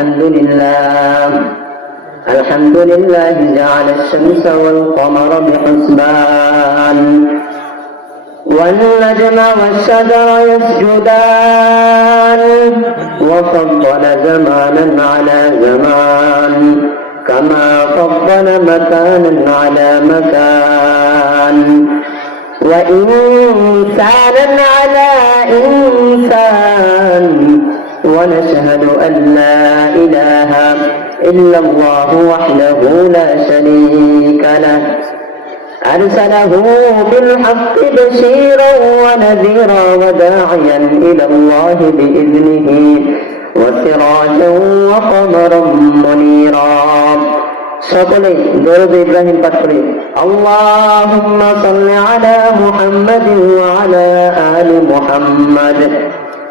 الحمد لله. الحمد لله جعل الشمس والقمر بحسبان. والنجم والشجر يسجدان. وفضل زمانا على زمان. كما فضل مكانا على مكان. وإنسانا على إنسان. ونشهد أن لا إلا الله وحده لا شريك له أرسله بالحق بشيرا ونذيرا وداعيا إلى الله بإذنه وسراجا وقمرا منيرا সকলে দরুদ ইব্রাহিম পাঠ করি আল্লাহুম্মা সাল্লি আলা মুহাম্মাদিন ওয়া আলা আলি মুহাম্মাদ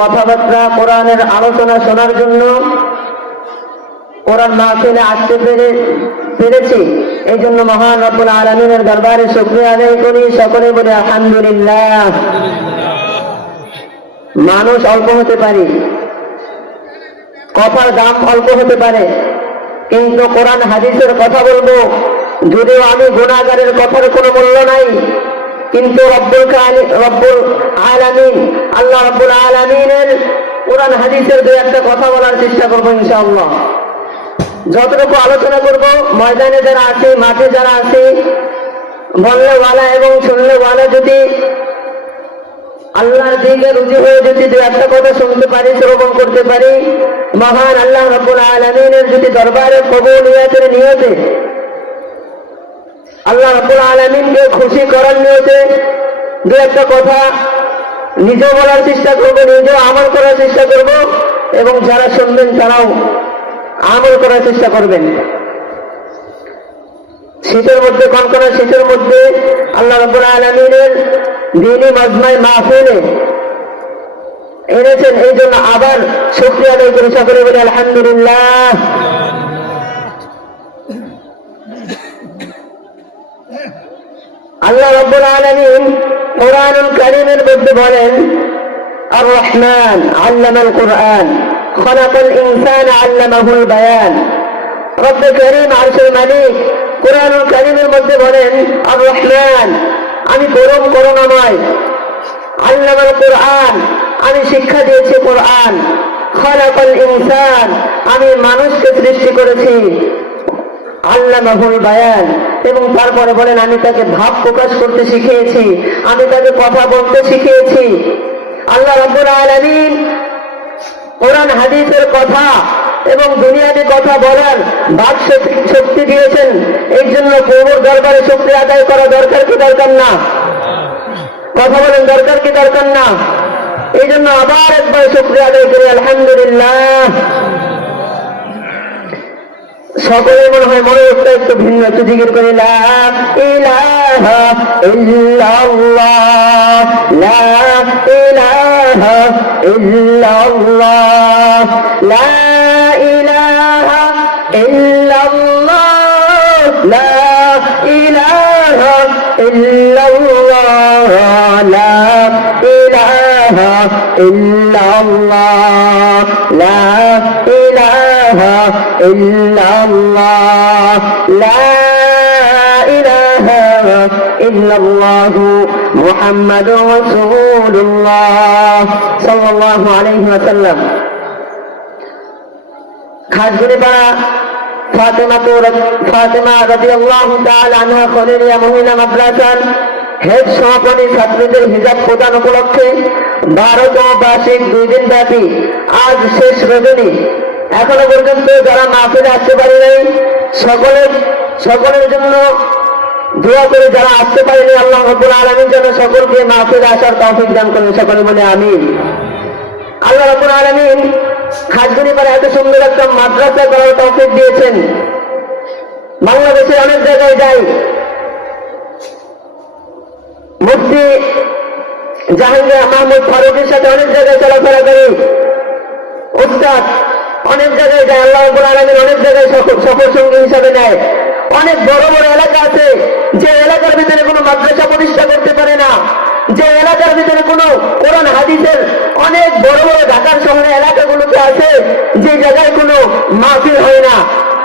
কথাবার্তা, কোরআনের আলোচনা শোনার জন্য কোরআন মাহফিলে আসতে পেরে, পেরেছি। এই জন্য মহান রব্বুল আলমিনের দরবারে শুক্রিয়া আদায় করি। সকলে বলে আলহামদুলিল্লাহ। মানুষ অল্প হতে পারে। কথার দাম অল্প হতে পারে। কিন্তু কোরআন হাদিসের কথা বলব, যদিও আমি গুণাগারের কথার কোনো মূল্য নাই, কিন্তু রব্বুল রব্বুল আলামিন, আল্লাহ রব্বুল আলামিনের কোরআন হাদিসের দু একটা কথা বলার চেষ্টা করব ইনশাআল্লাহ। যতটুকু আলোচনা করব, ময়দানে যারা আছে, মাঠে যারা আছে, বললে ওয়ালা এবং শুনলে ওয়ালা যদি আল্লাহর দিকে রুজি হয়ে যদি দু একটা কথা শুনতে পারি, শ্রবণ করতে পারি, মহান আল্লাহ রব্বুল আলমিনের যদি দরবারে কবুলিয়াতের নিয়তে, আল্লাহ রব্বুল আলমিনকে খুশি করার নিয়তে দু একটা কথা নিজে বলার চেষ্টা করব, নিজেও আমল করার চেষ্টা করব এবং যারা শুনবেন তারাও আমল করার চেষ্টা করবেন। শীতের মধ্যে, কনকনা শীতের মধ্যে আল্লাহ রব্বুল আলমিনের দিনী মাজমাই মাহফিলে এনেছেন। এই জন্য আবার শুক্রিয়া আদায় করে সকলে বলে, আলহামদুলিল্লাহ। আল্লাহ রব্বুল আলমিন কোরআনুল করিমের মধ্যে বলেন আর রহমান আল্লাহ কোরআন, খলাকাল ইনসান আল্লাহ বয়ান। রব্বে করিম আরশের মালিক কোরআনুল কারিমের মধ্যে বলেন, আর রহমান, আমি করম করুণাময় আল্লামাল কোরআন, আমি শিক্ষা দিয়েছি কোরআন। খলাকাল ইনসান, আমি মানুষকে সৃষ্টি করেছি। আল্লামাহুল বায়ান, এবং তারপরে বলেন, আমি তাকে ভাব প্রকাশ করতে শিখিয়েছি, আমি তাকে কথা বলতে শিখিয়েছি। আল্লাহ রাব্বুল আলামিন কোরআন, হাদিসের কথা এবং দুনিয়াতে কথা বলার বাক শক্তি- দিয়েছেন। এই জন্য প্রভুর দরবারে শক্তি আদায় করা দরকার কি দরকার না? কথা বলেন, দরকার কি দরকার না? এই জন্য আবার একবার শক্তি আদায় করি, আলহামদুলিল্লাহ। সকলে মনে হয় মনে হচ্ছে একটু ভিন্ন, একটু জিজ্ঞেস করে লা ইলাহা ইল্লাল্লাহ, লা খাজুরিপাড়া ফাতেমা ফাতেমা তাআলা আনহা খলিলিয়া মহিলা মাদ্রাসার হেড সমাপনী ছাত্রীদের হিজাব প্রদান উপলক্ষে বারোতম বার্ষিক দুই দিন ব্যাপী আজ শেষ রজনী। এখনও পর্যন্ত যারা মাহফিলে আসতে পারি নাই, সকলের সকলের জন্য দোয়া করে যারা আসতে পারেনি আল্লাহ রব্বুল আলমীর জন্য সকলকে মাহফিলে আসার তৌফিক দান করেন সকলে বলে আমিন। আল্লাহ রব্বুল আলমিন খাজগুনি পারে এত সুন্দর একটা মাদ্রাসা করার তৌফিক দিয়েছেন। বাংলাদেশে অনেক জায়গায় যাই জাহাঙ্গীর মাহমুদ ফারুকের সাথে অনেক জায়গায় চলাফেরা করি। উস্তাদ অনেক জায়গায় যায়, আল্লাহ রব্বুল আলমিন অনেক জায়গায় সফর সঙ্গী হিসাবে নেয়। অনেক বড় বড় এলাকা আছে, যে এলাকার ভিতরে কোনো মাদ্রাসা প্রতিষ্ঠা করতে পারে না। যে এলাকার ভিতরে কোনো কোরআন, হাদিসের অনেক বড় বড় ঢাকার শহরে এলাকাগুলোতে আছে, যে জায়গায় কোনো মাহফিল হয় না।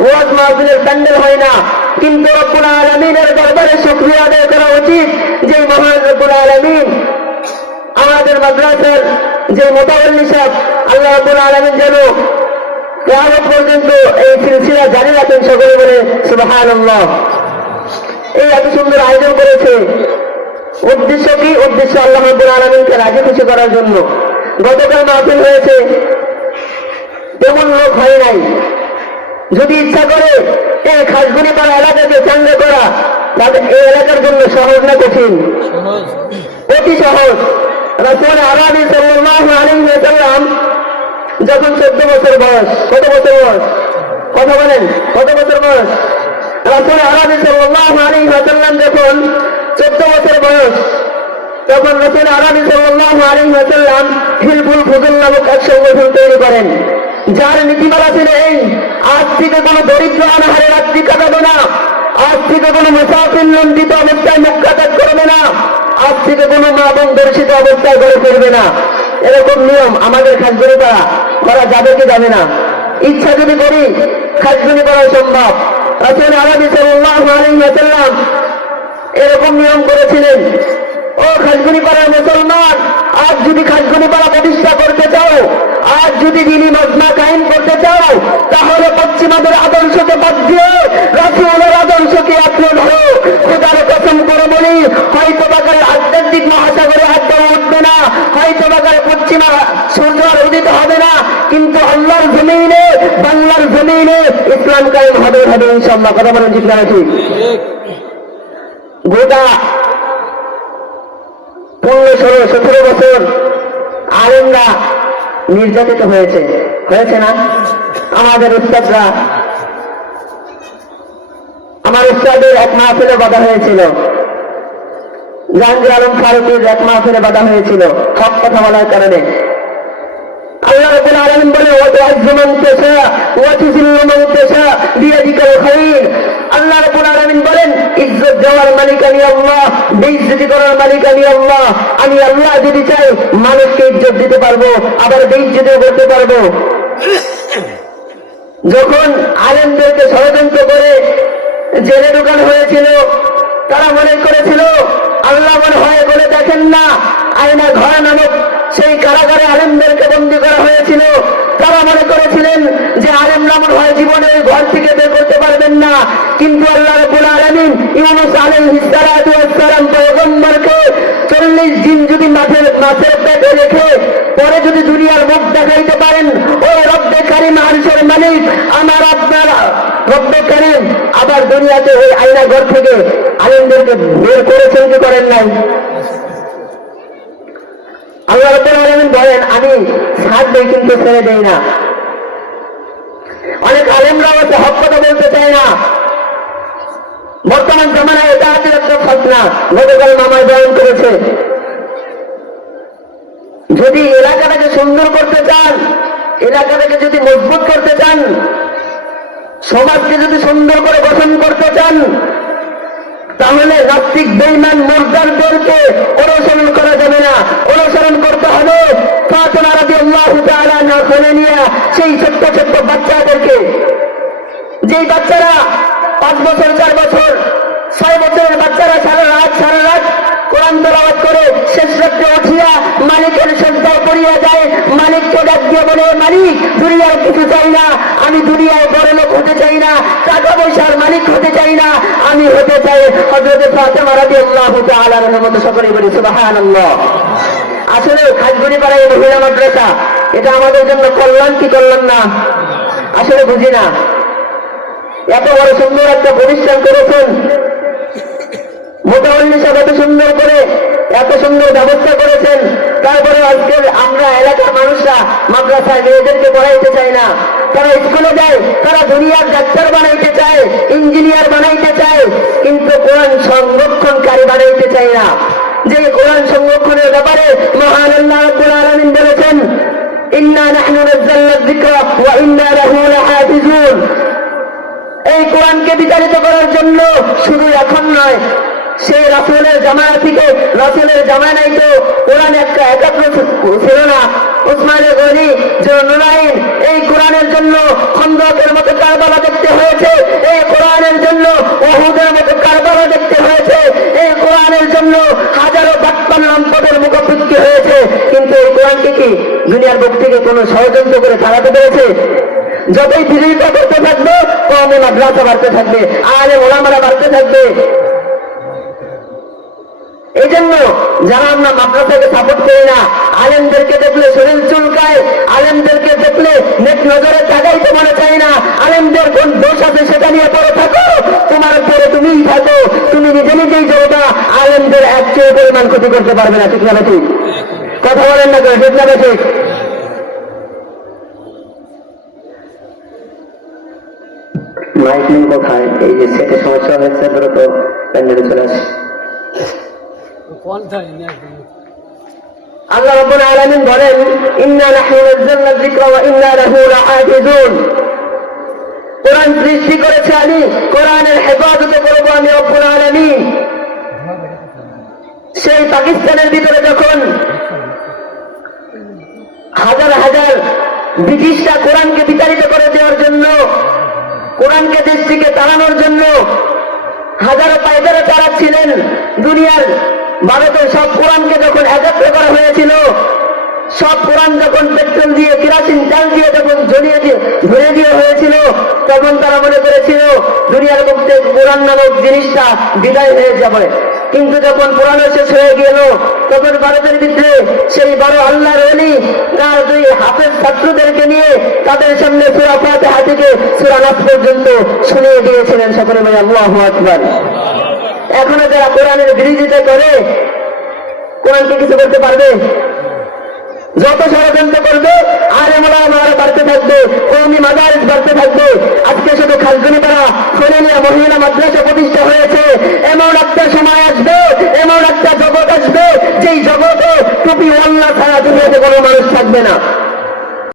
ওয়াজ মাহফিলের প্যান্ডেল হয় না। কিন্তু রব্বুল আলমিনের দরবারে শুক্রিয়া আদায় করা উচিত যে মহান রব্বুল আলমিন আমাদের মাদ্রাসার যে মোতাবল্লি সাহেব আল্লাহ রব্বুল আলমিন যেন পর্যন্ত এই সিলসিলা জারি রাখেন সকলে বলে সুবাহান এই এত সুন্দর আয়োজন করেছে। উদ্দেশ্য কি? উদ্দেশ্য আল্লাহ রব্বুল আলমিনকে রাজি খুশি করার জন্য। গতকাল মাহফিল হয়েছে। তেমন লোক হয় নাই। যদি ইচ্ছা করে এই খাসগুনি পাড়া এলাকাকে চাঙ্গে করা তাহলে এই এলাকার জন্য সহজ না কঠিন? অতি সহজ। রাসূল ওয়াসাল্লাম যখন চোদ্দ বছর বয়স কত বছর বয়স? কথা বলেন কত বছর বয়স? রাসূল আরবি সাল্লাল্লাহু আলাইহি ওয়াসাল্লাম যখন চোদ্দ বছর বয়স তখন রাসূল আরবি সাল্লাল্লাহু আলাইহি ওয়াসাল্লাম হিলফুল ফুজুল নামক এক সংগঠন তৈরি করেন। যার নীতিমালা ছিল এই, আজ থেকে কোনো দরিদ্র অনাহারে রাত্রি কাটাবে না। আজ থেকে কোনো মুসাফির লঙ্কিত অবস্থায় মুখ কাটাত করবে না। আজ থেকে কোনো মা বোন দর্শিত অবস্থায় গড়ে ফিরবে না। এরকম নিয়ম আমাদের খাসগুলি করা করা যাবে কি যাবে না? ইচ্ছা যদি করি খাসগুলি করা সম্ভব। রাসূল আলাইহি ওয়াসাল্লাম এরকম নিয়ম করেছিলেন। ও খাসগুনি পাড়ার মুসলমান, আজ যদি খাসগুনি পাড়া প্রতিষ্ঠা করতে চাও আজ যদি দিনী মজমা কায়েম করতে চাও তাহলে পশ্চিমাদের আদর্শকে বাদ দিয়ে রাসুলের আদর্শকে আপনি ধরো খোদার কসম করে বলি হয়তো বাগারে আধ্যাত্মিক মহাসাগরে আড্ডা উঠবে না হয়তো বাগারে পশ্চিমা সূর্য উদিত হবে না, কিন্তু আল্লাহর জমিনে, বাংলার জমিনে ইসলাম কায়েম হবে হবে ইনশাল্লাহ কথা বলেন ঠিক না গোটা পনেরো, ষোলো, সতেরো বছর আলেমরা নির্যাতিত হয়েছে। হয়েছে না? আমাদের উস্তাদরা, আমার উস্তাদের এক মাহফিলে বাধা হয়েছিল। জাহাঙ্গীর আলম ফারুকের এক মাহফিলে বাধা হয়েছিল। হক কথা বলার কারণে। আমি আল্লাহ যদি চাই, মানুষকে ইজ্জত দিতে পারব, আবার বেইজ্জতিও করতে পারব। যখন আলেমদেরকে ষড়যন্ত্র করে জেলে ঢোকানো হয়েছিল, তারা মনে করেছিল, আল্লাহ মনে হয় বলে দেখেন না, আয়না ঘর নামক সেই কারাগারে আলেমদেরকে বন্দী করা হয়েছিল। তারা মনে করেছিলেন যে আলেমরা মনে হয় জীবনে ওই ঘর থেকে বের করতে পারবেন না। কিন্তু আল্লাহ রব্বুল আলামিন ইউনুস আলাইহিস সালাতু ওয়াস সালাম পয়গম্বরকে 40 দিন যদি মাঠের মাছের পেটে রেখে পরে যদি দুনিয়ার মুখ দেখাইতে পারেন, ও রব্বে কারিম, আরশের মালিক, আমার আপনার রব্বে কারিম, আবার দুনিয়াতে ওই আয়না ঘর থেকে আলেমদেরকে বের করেছেন কি করেন নাই আল্লাহ রব্বুল আলামিন বলেন, আমি দেই কিন্তু ছেড়ে দেই না। অনেক আলেমরাও আছে হক কথা বলতে চায় না। বর্তমান জমানায় এটা আছে একটা ফসনা গতকাল মামায় বয়ন করেছে। যদি এলাকাটাকে সুন্দর করতে চান, এলাকাটাকে যদি মজবুত করতে চান, সমাজকে যদি সুন্দর করে গঠন করতে চান তাহলে নাস্তিক বেইমান মুরদারদেরকে অনুসরণ করা যাবে না। অনুসরণ করতে হবে। ফাতেমা আল্লাহ তাআলা না শুনে নিয়ে সেই ছোট্ট ছোট্ট বাচ্চাদেরকে। যেই বাচ্চারা পাঁচ বছর, চার বছর, ছয় বছরের বাচ্চারা সারা রাত সারা রাত কোরআন তেলাওয়াত করে শেষ রাত্রে উঠিয়া মালিকের শ্রদ্ধা করিয়া যায়। মালিককে ডাক দিয়ে বলে, মালিক, দুনিয়ার কিছু চাই না। আমি দুনিয়ায় বড় লোক হতে চাই না, টাকা পয়সার মালিক হতে চাই না। আমি হতে চাই হজরতে ফাতেমা রাদিয়াল্লাহু তাআলার মতো সকলে বলি, সুবহানাল্লাহ। আসলে খাজগুড়ি পাড়া এই মহিলা মাদ্রাসা, এটা আমাদের জন্য কল্যাণ কি কল্যাণ না? আসলে বুঝি না। এত বড় সুন্দর একটা প্রতিষ্ঠান করেছেন মোটামুটি এত সুন্দর করে, এত সুন্দর ব্যবস্থা করেছেন। তারপরে আজকে আমরা এলাকার মানুষরা মাদ্রাসায় মেয়েদেরকে পড়াইতে চাই না। তারা স্কুলে যায়, তারা দুনিয়ার ডাক্তার বানাইতে চায়, ইঞ্জিনিয়ার বানাইতে চায়, কিন্তু কোরআন সংরক্ষণকারী বানাইতে চায় না। যে কোরআন সংরক্ষণের ব্যাপারে মহান আলামিন বলেছেন এই কোরআনকে বিতাড়িত করার জন্য শুধু এখন নয় সেই রাসুলের জামানা থেকে, রাসুলের জামানায় তো কোরআন একটা একাত্র ছিল না। উসমানের গনি নুরাইন, এই কোরআনের জন্য খন্দকের মতো কারবালা দেখতে হয়েছে, এই কোরআনের জন্য ওহুদের মতো কারবালা দেখতে হয়েছে, এই কোরআনের জন্য হাজারো বাটপান সম্পদের মুখোমুখি হয়েছে। কিন্তু এই কোরআনকে কি দুনিয়ার বুক থেকে কোনো ষড়যন্ত্র করে ছাড়াতে পেরেছে? যতই বিরোধিতা করতে থাকবে কমে মাদ্রাসা বাড়তে থাকবে আলে ওলামারা বাড়তে থাকবে এই জন্য যারা আমরা মাদ্রাসাকে সাপোর্ট করি না, আলেমদেরকে দেখলে শরীর চুলকায়, আলেমদেরকে দেখলে নেট নজরে তাকাইতে মনে চাই না, আলেমদের কোন দোষ আছে সেটা নিয়ে পরে থাকো। তোমার পরে তুমিই থাকো, তুমি নিজে নিজেই যাব আলেমদের এক চেয়ে পরিমাণ ক্ষতি করতে পারবে না, ঠিক না ঠিক কথা বলেন না করে ঠিক না ঠিক মাইকিং কোথায় এই যে সেটা সমস্যা হয়েছে ধরো তো প্যান্ডেলে চলে আসে। আল্লাহ আলামিন বলেন, ইন্না নাহনু নাযালনা যিকরা ওয়া ইন্না লাহু লাহাফিজুন। কোরআন সৃষ্টি করেছে আমি কোরআনের হেফাজত করব আমি রব্বুল আলামিন। সেই পাকিস্তানের ভিতরে যখন হাজার হাজার ব্রিটিশরা কোরআনকে বিতাড়িত করে দেওয়ার জন্য, কোরআনকে দেশ থেকে তাড়ানোর জন্য হাজারো পায়দারা চালাচ্ছিলেন দুনিয়ার ভারতের সব কোরআনকে যখন একত্র করা হয়েছিল, সব কোরআন যখন পেট্রোল দিয়ে, কেরাসিন, তেল দিয়ে যখন জ্বলিয়ে দিয়ে ধরে দিয়ে হয়েছিল, তখন তারা মনে করেছিল, দুনিয়ার মধ্যে কোরআন নামক জিনিসটা বিদায় হয়ে যাবে। কিন্তু যখন কোরআন শেষ হয়ে গেল, তখন ভারতের ভিতরে সেই বড় আল্লাহর অলি তার দুই হাফেজ ছাত্রদেরকে নিয়ে তাদের সামনে সুরা ফাতেহা থেকে সুরা নাস পর্যন্ত শুনিয়ে দিয়েছিলেন। সকলে ভাই আল্লাহ আকবার। এখনও যারা কোরআনের বিরোধিতা করে, কোরআনকে কিছু করতে পারবে? যত ষড়যন্ত্র করবে আরে মোলা বাড়তে থাকবে, কৌমি মাদারিস বাড়তে থাকবে। আজকে শুধু খালগুনি পাড়া খনিয়া মহিলা মাদ্রাসা প্রতিষ্ঠা হয়েছে। এমন একটা সময় আসবে, এমন একটা জগৎ আসবে, যেই জগতে টুপি অল্লাহ ছাড়া দুনিয়াতে কোনো মানুষ থাকবে না।